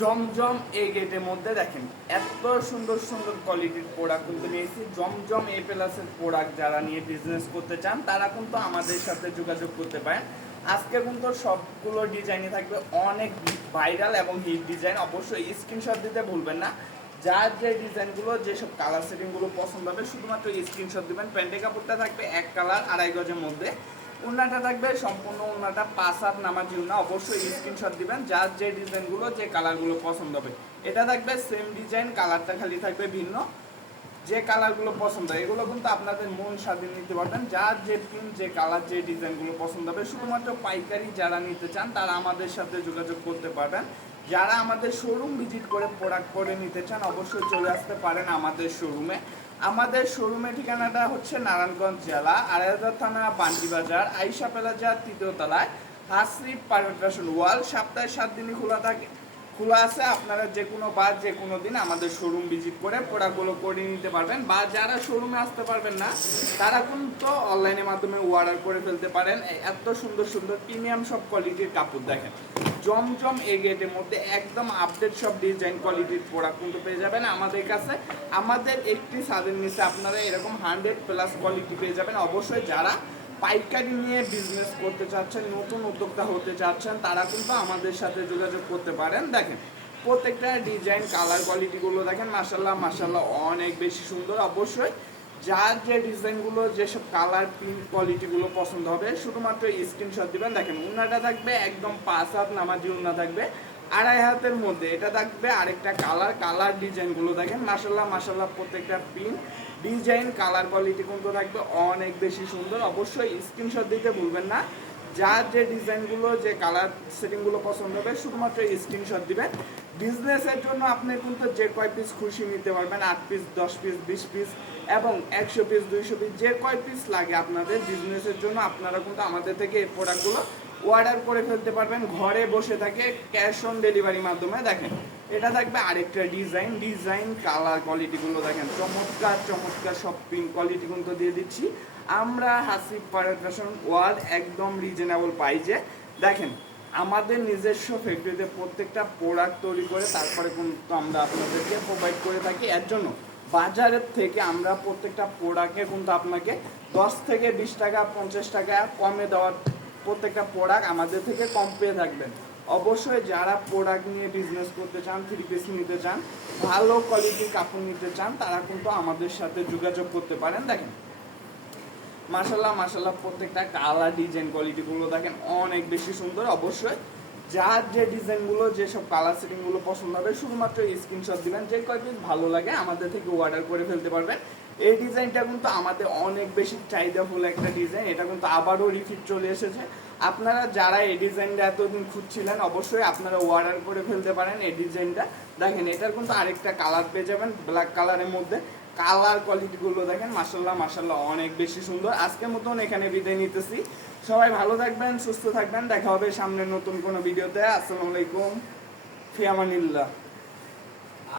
জমজম এই গেটের মধ্যে দেখেন এত সুন্দর সুন্দর কোয়ালিটির প্রোডাক্ট কিন্তু নিয়েছি। জমজম এ প্লাসের প্রোডাক্ট যারা নিয়ে বিজনেস করতে চান তারা কিন্তু আমাদের সাথে যোগাযোগ করতে পারেন। আজকে কিন্তু সবগুলো ডিজাইনই থাকবে অনেক ভাইরাল এবং হিট ডিজাইন। অবশ্যই স্ক্রিনশট দিতে ভুলবেন না। যার যে ডিজাইনগুলো যেসব কালার সেটিংগুলো পছন্দ হবে শুধুমাত্র স্ক্রিনশট দিবেন। প্যান্টের কাপড়টা থাকবে এক কালার 2.5 গজের মধ্যে। ওড়নাটা থাকবে সম্পূর্ণ ওড়নাটা 5 হাত নামাজি ওড়না। অবশ্যই স্ক্রিনশট দিবেন যার যে ডিজাইনগুলো যে কালারগুলো পছন্দ হবে। এটা থাকবে সেম ডিজাইন, কালারটা খালি থাকবে ভিন্ন। যে কালারগুলো পছন্দ হয় এগুলো কিন্তু আপনাদের মন স্বাধীন নিতে পারবেন। যার যে প্রিন্ট যে কালার যে ডিজাইনগুলো পছন্দ হবে শুধুমাত্র পাইকারি যারা নিতে চান তারা আমাদের সাথে যোগাযোগ করতে পারবেন। যারা আমাদের শোরুম ভিজিট করে প্রোডাক্ট করে নিতে চান অবশ্যই চলে আসতে পারেন আমাদের শোরুমে। আমাদের শোরুমের ঠিকানাটা হচ্ছে নারায়ণগঞ্জ জেলা, আড়াইহাজার থানা, বান্টি বাজার, আইসা প্লাজা 3য় তলায়, হাসরিফ পারফেকশন ওয়াল। সপ্তাহে 7 দিনই খোলা আছে। আপনারা যে কোনো বার যে কোনো দিন আমাদের শোরুম ভিজিট করে প্রোডাক্টগুলো করে নিতে পারবেন। বা যারা শোরুমে আসতে পারবেন না তারা কিন্তু অনলাইনের মাধ্যমে অর্ডার করে ফেলতে পারেন। এত সুন্দর সুন্দর প্রিমিয়াম সব কোয়ালিটির কাপড় দেখেন জমজম এই গেটের মধ্যে একদম আপডেট সব ডিজাইন কোয়ালিটির প্রোডাক্ট কিন্তু পেয়ে যাবেন আমাদের কাছে। আমাদের একটি ছাদের নিচে আপনারা এরকম 100+ কোয়ালিটি পেয়ে যাবেন। অবশ্যই যারা পাইকারি নিয়ে বিজনেস করতে চাচ্ছেন, নতুন উদ্যোক্তা হতে চাচ্ছেন তারা কিন্তু আমাদের সাথে যোগাযোগ করতে পারেন। দেখেন প্রত্যেকটা ডিজাইন কালার কোয়ালিটিগুলো দেখেন মাশাল্লাহ মাশাল্লাহ অনেক বেশি সুন্দর। অবশ্যই যার যে ডিজাইনগুলো যেসব কালার প্রিন্ট কোয়ালিটিগুলো পছন্দ হবে শুধুমাত্র স্ক্রিনশট দিবেন। দেখেন উন্নাটা থাকবে একদম 5 হাত নামাজি উন্না থাকবে 2.5 হাতের মধ্যে। এটা থাকবে আরেকটা কালার ডিজাইনগুলো দেখেন মাশাল্লাহ মাশাল্লাহ প্রত্যেকটা প্রিন্ট ডিজাইন কালার কোয়ালিটি কিন্তু থাকবে অনেক বেশি সুন্দর। অবশ্যই স্ক্রিনশট দিতে ভুলবেন না। যার যে ডিজাইনগুলো যে কালার সেটিংগুলো পছন্দ হবে শুধুমাত্র স্ক্রিনশট দিবেন। বিজনেসের জন্য আপনি কিন্তু যে কয় পিস খুশি নিতে পারবেন, 8 পিস, 10 পিস, 20 পিস এবং 100 পিস, 200 পিস, যে কয় পিস লাগে আপনাদের বিজনেসের জন্য আপনারা কিন্তু আমাদের থেকে এই প্রোডাক্টগুলো অর্ডার করে ফেলতে পারবেন ঘরে বসে থাকে ক্যাশ অন ডেলিভারির মাধ্যমে। দেখেন এটা থাকবে আরেকটা ডিজাইন কালার কোয়ালিটিগুলো দেখেন চমৎকার চমৎকার সব প্রিন্ট কোয়ালিটি কিন্তু দিয়ে দিচ্ছি আমরা হাসিফ পারফেকশন ওয়াল একদম রিজনেবল প্রাইসে। দেখেন আমাদের নিজস্ব ফ্যাক্টরিতে প্রত্যেকটা প্রোডাক্ট তৈরি করে তারপরে কিন্তু আমরা আপনাদেরকে প্রোভাইড করে থাকি। এর জন্য বাজারের থেকে আমরা প্রত্যেকটা প্রোডাক্টে কিন্তু আপনাকে 10 থেকে 20 টাকা 50 টাকা কমে দেওয়ার প্রত্যেকটা প্রোডাক্ট আমাদের থেকে কম পেয়ে থাকবেন। অবশ্যই যারা প্রোডাক্ট নিয়ে বিজনেস করতে চান, 3 পিস নিতে চান, ভালো কোয়ালিটির কাপড় নিতে চান তারা কিন্তু আমাদের সাথে যোগাযোগ করতে পারেন। দেখেন মাশাল্লাহ মাশাল্লাহ প্রত্যেকটা কালার ডিজাইন কোয়ালিটিগুলো দেখেন অনেক বেশি সুন্দর। অবশ্যই যার যে ডিজাইনগুলো যেসব কালার সেটিংগুলো পছন্দ হবে শুধুমাত্র স্ক্রিনশট দিবেন। যে কয় পিস ভালো লাগে আমাদের থেকে অর্ডার করে ফেলতে পারবেন। এই ডিজাইনটা কিন্তু আমাদের অনেক বেশি চাহিদাফুল একটা ডিজাইন। এটা কিন্তু আবারও রিপিট চলে এসেছে। আপনারা যারা এই ডিজাইনটা এতদিন খুঁজছিলেন অবশ্যই আপনারা অর্ডার করে ফেলতে পারেন এই ডিজাইনটা। দেখেন এটার কিন্তু আরেকটা কালার পেয়ে যাবেন ব্ল্যাক কালারের মধ্যে। কালার কোয়ালিটিগুলো দেখেন মাশাল্লাহ মাশাল্লাহ অনেক বেশি সুন্দর। আজকের মতন এখানে বিদায় নিতেছি। সবাই ভালো থাকবেন, সুস্থ থাকবেন। দেখা হবে সামনে নতুন কোনো ভিডিওতে। আসসালামু আলাইকুম, ফি আমানিল্লাহ।